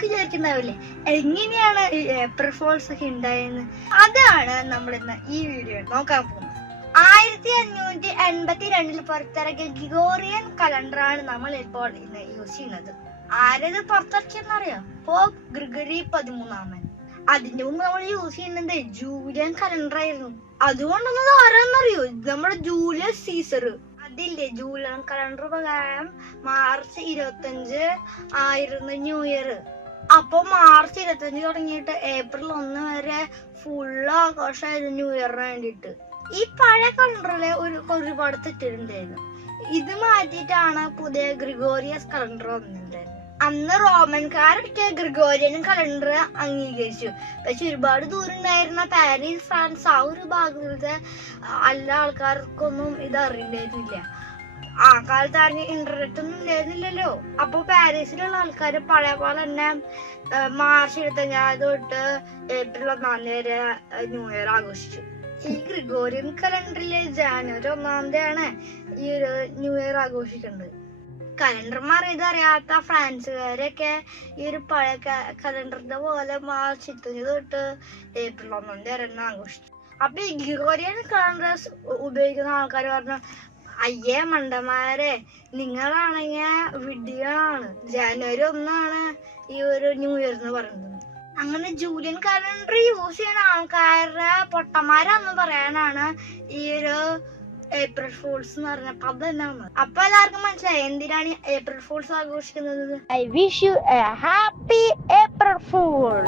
നിങ്ങൾക്ക് വിചാരിക്കുന്നാവില്ലേ എങ്ങനെയാണ് ഈ ഏപ്രിൽ ഫോൾസ് ഒക്കെ ഉണ്ടായെന്ന്? അതാണ് നമ്മൾ ഇന്ന് ഈ വീഡിയോ നോക്കാൻ പോകുന്നത്. 1582 പുറത്തിറക്കിയ ഗ്രിഗോറിയൻ കലണ്ടറാണ് നമ്മൾ ഇപ്പോൾ ഇന്ന് യൂസ് ചെയ്യുന്നത്. ആരത് പുറത്തിറക്കിയെന്നറിയാം? Pop Gregory 13. അതിന്റെ മുമ്പ് നമ്മൾ യൂസ് ചെയ്യുന്നത് ജൂലിയൻ കലണ്ടർ ആയിരുന്നു. അതുകൊണ്ടൊന്നും ആരാന്നറിയോ? നമ്മുടെ ജൂലിയസ് സീസർ. അതില്ലേ ജൂലിയൻ കലണ്ടർ പ്രകാരം മാർച്ച് 25 ആയിരുന്നു ന്യൂ ഇയർ. അപ്പൊ മാർച്ച് 25 തുടങ്ങിയിട്ട് ഏപ്രിൽ 1 വരെ ഫുള്ള് ആഘോഷമായിരുന്നു ന്യൂ ഇയറിന് വേണ്ടിയിട്ട്. ഈ പഴയ കലണ്ടറില് ഒരുപാട് തെറ്റുണ്ടായിരുന്നു. ഇത് മാറ്റിയിട്ടാണ് പുതിയ ഗ്രിഗോറിയസ് കലണ്ടർ വന്നിട്ടുണ്ടായിരുന്നത്. അന്ന് റോമൻകാരൊക്കെ ഗ്രിഗോറിയൻ കലണ്ടർ അംഗീകരിച്ചു. പക്ഷെ ഒരുപാട് ദൂരം ഉണ്ടായിരുന്ന പാരീസ്, ഫ്രാൻസ് ആ ഒരു ഭാഗത്തെ എല്ലാ ആൾക്കാർക്കൊന്നും ഇത് അറിയണ്ടായിരുന്നില്ല. ആ കാലത്ത് ഇന്റർനെറ്റ് ഒന്നും ഉണ്ടായിരുന്നില്ലല്ലോ. അപ്പൊ പാരീസിലുള്ള ആൾക്കാർ പഴയ പോലെ തന്നെ മാർച്ച് 25 തൊട്ട് ഏപ്രിൽ 1 വരെ ന്യൂ ഇയർ ആഘോഷിച്ചു. ഈ ഗ്രിഗോറിയൻ കലണ്ടറിലെ ജനുവരി 1 ഈ ഒരു ന്യൂ ഇയർ ആഘോഷിക്കുന്നത്. കലണ്ടർ മാറിയത് അറിയാത്ത ഫ്രാൻസുകാരൊക്കെ ഈ ഒരു പഴയ കലണ്ടറിന്റെ പോലെ മാർച്ച് 25 തൊട്ട് ഏപ്രിൽ 1 വരെ ആഘോഷിച്ചു. അപ്പൊ ഈ ഗ്രിഗോറിയൻ കലണ്ടർ ഉപയോഗിക്കുന്ന ആൾക്കാർ പറഞ്ഞു, അയ്യേ മണ്ടന്മാരെ, നിങ്ങളാണെങ്കിൽ വിഡ്ഢികളാണ്, ജനുവരി 1 ഈ ഒരു ന്യൂ ഇയർ എന്ന് പറയുന്നത്. അങ്ങനെ ജൂലിയൻ കലണ്ടർ യൂസ് ചെയ്യുന്ന ആൾക്കാരുടെ പൊട്ടന്മാരാന്ന് പറയാനാണ് ഈ ഒരു ഏപ്രിൽ ഫൂൾസ് എന്ന് പറഞ്ഞപ്പോ അതെന്നാണ്. അപ്പൊ എല്ലാവർക്കും മനസ്സിലായി എന്തിനാണ് ഏപ്രിൽ ഫൂൾസ് ആഘോഷിക്കുന്നത്. I wish you a happy April Fool.